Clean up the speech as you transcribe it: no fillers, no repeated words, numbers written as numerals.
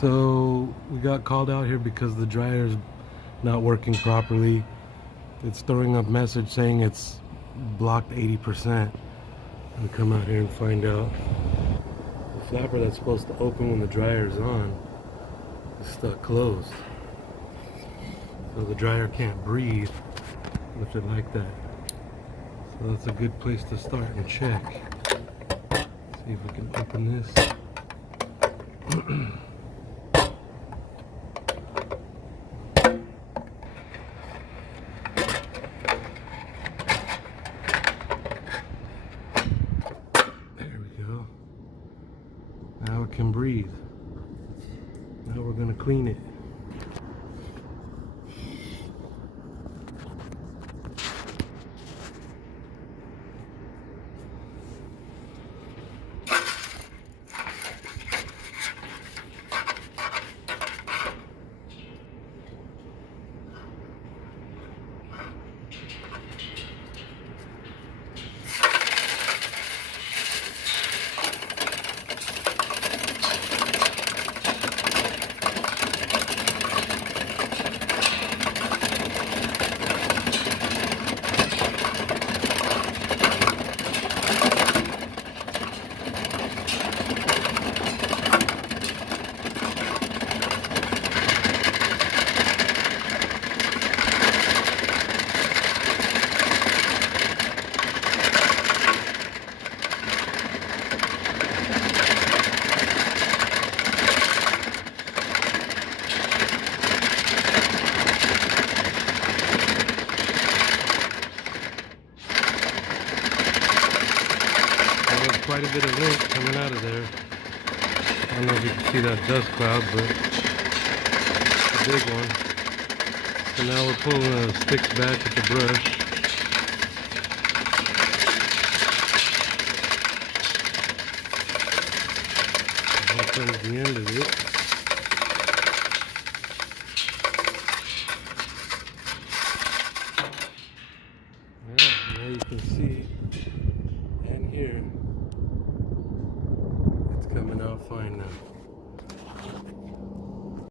So we got called out here because the dryer's not working properly. It's throwing up message saying it's blocked 80%. And come out here and find out. The flapper that's supposed to open when the dryer is on is stuck closed. So the dryer can't breathe with it like that. So that's a good place to start and check. See if we can open this. There we go. Now it can breathe. Now we're going to clean it. Quite a bit of lint coming out of there. I don't know if you can see that dust cloud, but it's a big one. So now we're pulling the sticks back with the brush. Here comes the end of it. Yeah, now you can see and hear. Coming out fine now.